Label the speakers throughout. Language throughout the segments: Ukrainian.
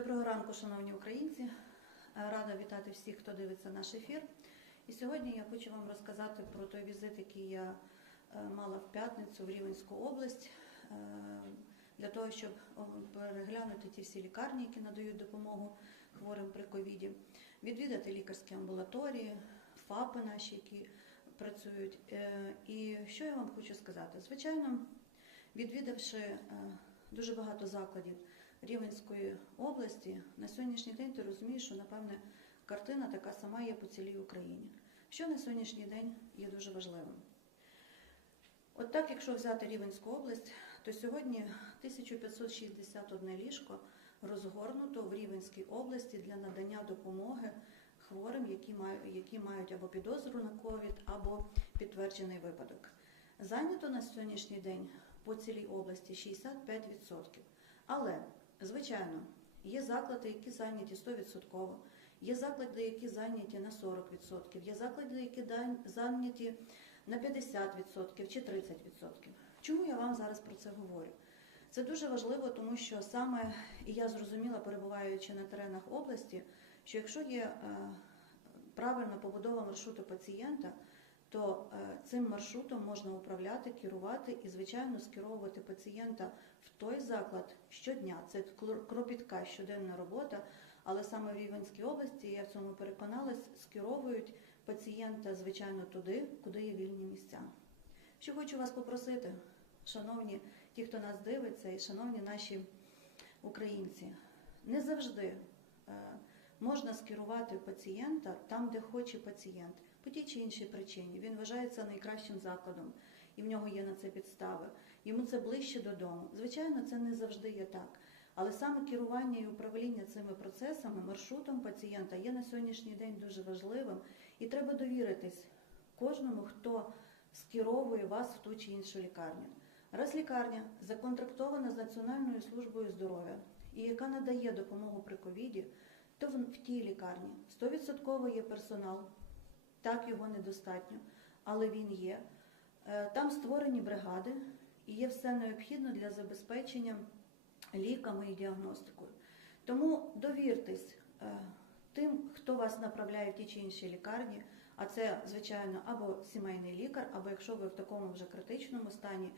Speaker 1: Доброго ранку, шановні українці. Е, Рада вітати всіх, хто дивиться наш ефір. І сьогодні я хочу вам розказати про той візит, який я е, мала в п'ятницю в Рівенську область, е, для того, щоб переглянути ті всі лікарні, які надають допомогу хворим при ковіді, відвідати лікарські амбулаторії, ФАПи наші, які працюють. І що я вам хочу сказати? Звичайно, відвідавши дуже багато закладів Рівенської області, на сьогоднішній день ти розумієш, що напевне картина така сама є по цілій Україні. Що на сьогоднішній день є дуже важливим. От так, якщо взяти Рівенську область, то сьогодні 1561 ліжко розгорнуто в Рівенській області для надання допомоги хворим, які мають, які мають або підозру на ковід, або підтверджений випадок. Зайнято на сьогоднішній день по цілій області 65%. Але, звичайно, є заклади, які зайняті 100%, є заклади, які зайняті на 40%, є заклади, які зайняті на 50% чи 30%. Чому я вам зараз про це говорю? Це дуже важливо, тому що саме і я зрозуміла, перебуваючи на теренах області, що якщо є е, правильна побудова маршруту пацієнта, то е, цим маршрутом можна управляти, керувати і, звичайно, скеровувати пацієнта в той заклад щодня. Це кропітка щоденна робота, але саме в Рівенській області, я в цьому переконалась, скеровують пацієнта, звичайно, туди, куди є вільні місця. Що хочу вас попросити, шановні ті, хто нас дивиться, і шановні наші українці, не завжди е, можна скерувати пацієнта там, де хоче пацієнт, по тій чи іншій причині. Він вважається найкращим закладом, і в нього є на це підстави. Йому це ближче додому. Звичайно, це не завжди є так. Але саме керування і управління цими процесами, маршрутом пацієнта є на сьогоднішній день дуже важливим, і треба довіритись кожному, хто скеровує вас в ту чи іншу лікарню. Раз лікарня законтрактована з Національною службою здоров'я і яка надає допомогу при ковіді, то в, тій лікарні 100% є персонал, так його недостатньо, але він є. Е, Там створені бригади і є все необхідне для забезпечення ліками і діагностикою. Тому довіртесь е, тим, хто вас направляє в ті чи інші лікарні, а це, звичайно, або сімейний лікар, або якщо ви в такому вже критичному стані,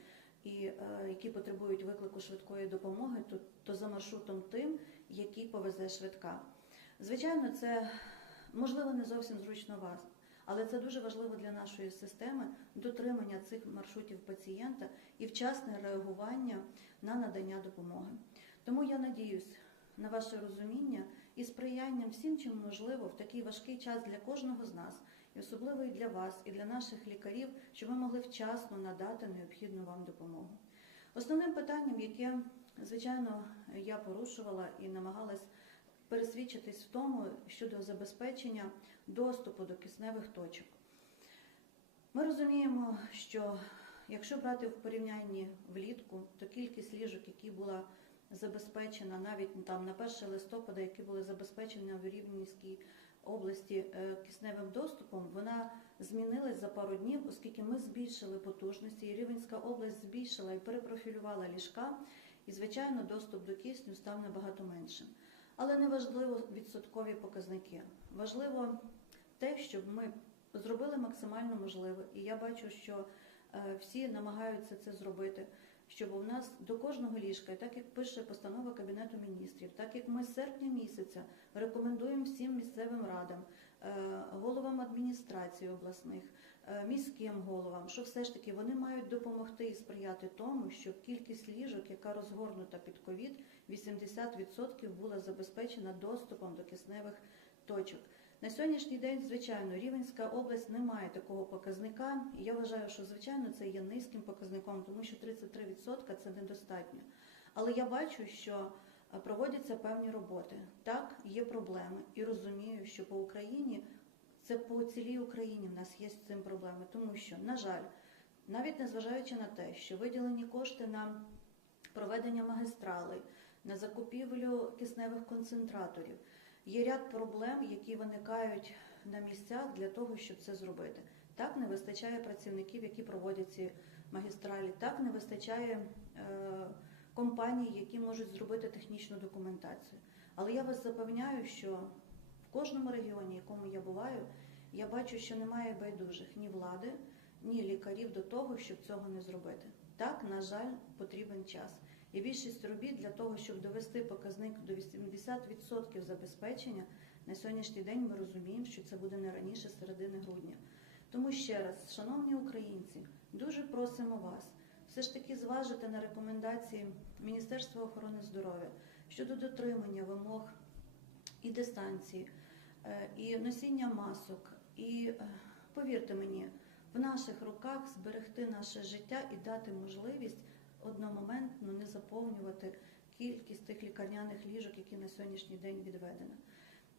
Speaker 1: і е, які потребують виклику швидкої допомоги, то, то за маршрутом тим, який повезе швидка. Звичайно, це можливо не зовсім зручно вас, але це дуже важливо для нашої системи дотримання цих маршрутів пацієнта і вчасне реагування на надання допомоги. Тому я надіюсь на ваше розуміння і сприянням всім, чим можливо, в такий важкий час для кожного з нас, і особливо і для вас, і для наших лікарів, щоб ви могли вчасно надати необхідну вам допомогу. Основним питанням, яке, звичайно, я порушувала і намагалась пересвідчитись в тому щодо забезпечення доступу до кисневих точок. Ми розуміємо, що якщо брати в порівнянні влітку, то кількість ліжок, які була забезпечена навіть там на 1 листопада, які були забезпечені в Рівненській області е, кисневим доступом, вона змінилась за пару днів, оскільки ми збільшили потужності, і Рівненська область збільшила і перепрофілювала ліжка, і звичайно доступ до кисню став набагато меншим. Але не важливо відсоткові показники. Важливо те, щоб ми зробили максимально можливе. І я бачу, що е, всі намагаються це зробити, щоб у нас до кожного ліжка, так як пише постанова Кабінету міністрів, так як ми з серпня місяця рекомендуємо всім місцевим радам, е, головам адміністрації обласних, міським головам, що все ж таки вони мають допомогти і сприяти тому, щоб кількість ліжок, яка розгорнута під ковід, 80% була забезпечена доступом до кисневих точок. На сьогоднішній день, звичайно, Рівенська область не має такого показника. Я вважаю, що звичайно це є низьким показником, тому що 33% це недостатньо. Але я бачу, що е, проводяться певні роботи. Так, є проблеми, і розумію, що по Україні це по цілій Україні в нас є з цим проблеми, тому що, на жаль, навіть незважаючи на те, що виділені кошти на проведення магістралей, на закупівлю кисневих концентраторів. Є ряд проблем, які виникають на місцях для того, щоб це зробити. Так не вистачає працівників, які проводять ці магістралі, так не вистачає е, компаній, які можуть зробити технічну документацію. Але я вас запевняю, що в кожному регіоні, якому я буваю, я бачу, що немає байдужих ні влади, ні лікарів до того, щоб цього не зробити. Так, на жаль, потрібен час. І більшість робіт для того, щоб довести показник до 80% забезпечення, на сьогоднішній день ми розуміємо, що це буде не раніше середини грудня. Тому ще раз, шановні українці, дуже просимо вас все ж таки зважити на рекомендації Міністерства охорони здоров'я щодо дотримання вимог і дистанції, і носіння масок. І е, повірте мені, в наших руках зберегти наше життя і дати можливість одномоментно не заповнювати кількість тих лікарняних ліжок, які на сьогоднішній день відведено.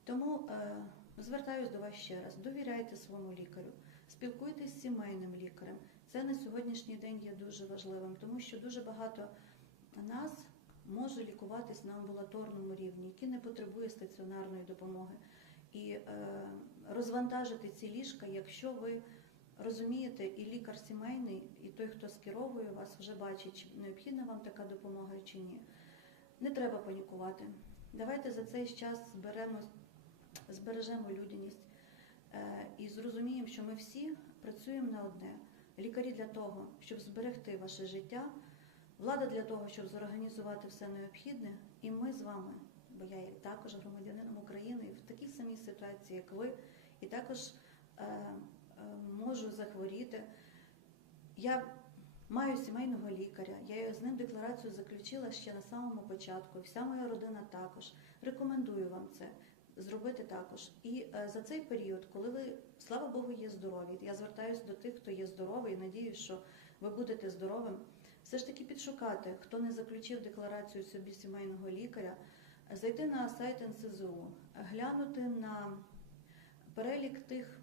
Speaker 1: Тому е, звертаюсь до вас ще раз: довіряйте своєму лікарю, спілкуйтесь з сімейним лікарем. Це на сьогоднішній день є дуже важливим, тому що дуже багато нас може лікуватись на амбулаторному рівні, який не потребує стаціонарної допомоги. І е, розвантажити ці ліжка, якщо ви розумієте, і лікар сімейний, і той, хто скеровує вас, вже бачить, чи необхідна вам така допомога чи ні. Не треба панікувати. Давайте за цей час зберемо, збережемо людяність е, і зрозуміємо, що ми всі працюємо на одне. Лікарі для того, щоб зберегти ваше життя, влада для того, щоб зорганізувати все необхідне, і ми з вами, бо я є також громадянином України в такій самій ситуації, як ви, і також е, е, можу захворіти. Я маю сімейного лікаря, я з ним декларацію заключила ще на самому початку. Вся моя родина також. Рекомендую вам це зробити також. І е, за цей період, коли ви, слава Богу, є здорові, я звертаюся до тих, хто є здоровий, і надіюсь, що ви будете здоровим. Все ж таки підшукати, хто не заключив декларацію собі сімейного лікаря, зайти на сайт НСЗУ, глянути на перелік тих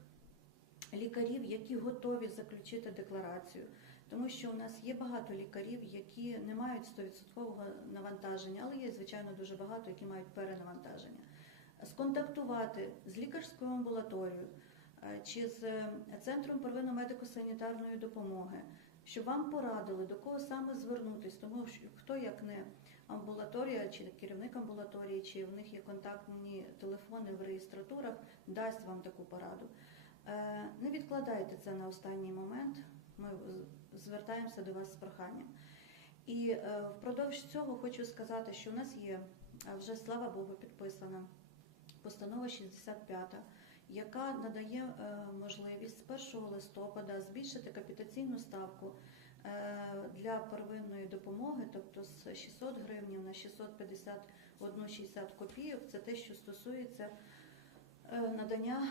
Speaker 1: лікарів, які готові заключити декларацію. Тому що у нас є багато лікарів, які не мають 100% навантаження, але є, звичайно, дуже багато, які мають перенавантаження. Сконтактувати з лікарською амбулаторією е, чи з е, центром первинно медико-санітарної допомоги, щоб вам порадили, до кого саме звернутися, тому що хто як не амбулаторія, чи керівник амбулаторії, чи в них є контактні телефони в реєстратурах, дасть вам таку пораду. Е, Не відкладайте це на останній момент. Ми звертаємося до вас з проханням. І е, впродовж цього хочу сказати, що в нас є е, вже слава Богу підписана постанова 65, яка надає е, можливість з 1 листопада збільшити капітаційну ставку е, для первинної допомоги, тобто з 600 гривень на 651,60 копійок. Це те, що стосується е, надання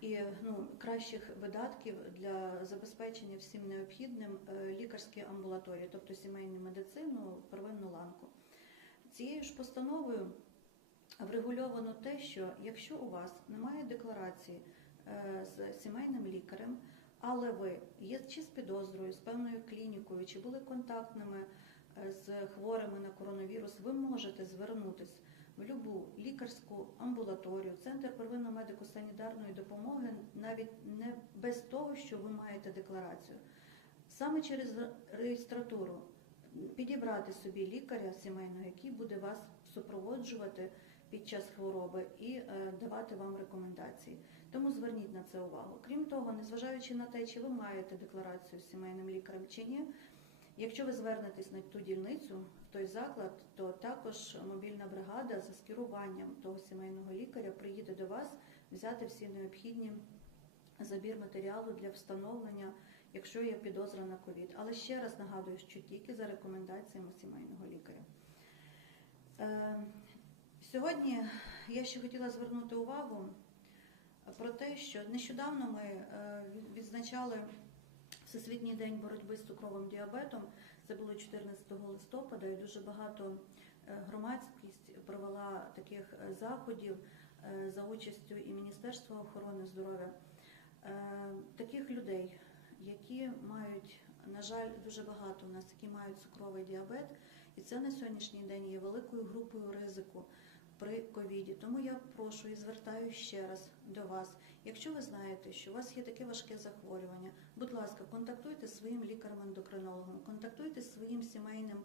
Speaker 1: і ну, кращих видатків для забезпечення всім необхідним е, лікарські амбулаторії, тобто сімейну медицину, первинну ланку. Цією ж постановою врегульовано те, що якщо у вас немає декларації е, з сімейним лікарем, але ви є чи з підозрою, з певною клінікою, чи були контактними е, з хворими на коронавірус, ви можете звернутися в будь-яку лікарську амбулаторію, центр первинно медико-санітарної допомоги, навіть не без того, що ви маєте декларацію. Саме через реєстратуру підібрати собі лікаря сімейного, який буде вас супроводжувати під час хвороби і е, давати вам рекомендації. Тому зверніть на це увагу. Крім того, незважаючи на те, чи ви маєте декларацію з сімейним лікарем чи ні, якщо ви звернетесь на ту дільницю, в той заклад, то також мобільна бригада за скеруванням того сімейного лікаря приїде до вас взяти всі необхідні забір матеріалу для встановлення, якщо є підозра на ковід. Але ще раз нагадую, що тільки за рекомендаціями сімейного лікаря. Сьогодні я ще хотіла звернути увагу про те, що нещодавно ми е, відзначали Всесвітній день боротьби з цукровим діабетом. Це було 14 листопада, і дуже багато е, громадськість провела таких е, заходів за участю і Міністерства охорони здоров'я, таких людей, які мають, на жаль, дуже багато у нас, які мають цукровий діабет, і це на сьогоднішній день є великою групою ризику при ковіді. Тому я прошу і звертаю ще раз до вас. Якщо ви знаєте, що у вас є таке важке захворювання, будь ласка, контактуйте з своїм лікарем-ендокринологом, контактуйте з своїм сімейним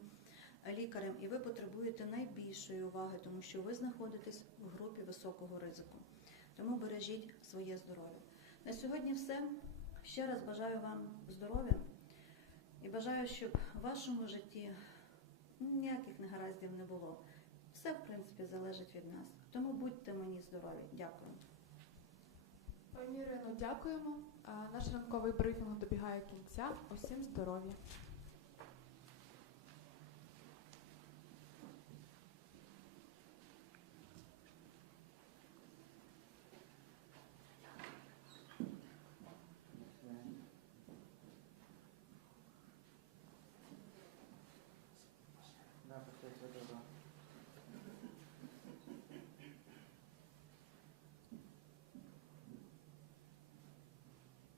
Speaker 1: лікарем, і ви потребуєте найбільшої уваги, тому що ви знаходитесь в групі високого ризику. Тому бережіть своє здоров'я. На сьогодні все. Ще раз бажаю вам здоров'я і бажаю, щоб в вашому житті ніяких негараздів не було. Все, в принципі, залежить від нас. Тому будьте мені здорові. Дякую.
Speaker 2: Пані Ірино, дякуємо. Наш ранковий брифінг добігає кінця. Усім здоров'я.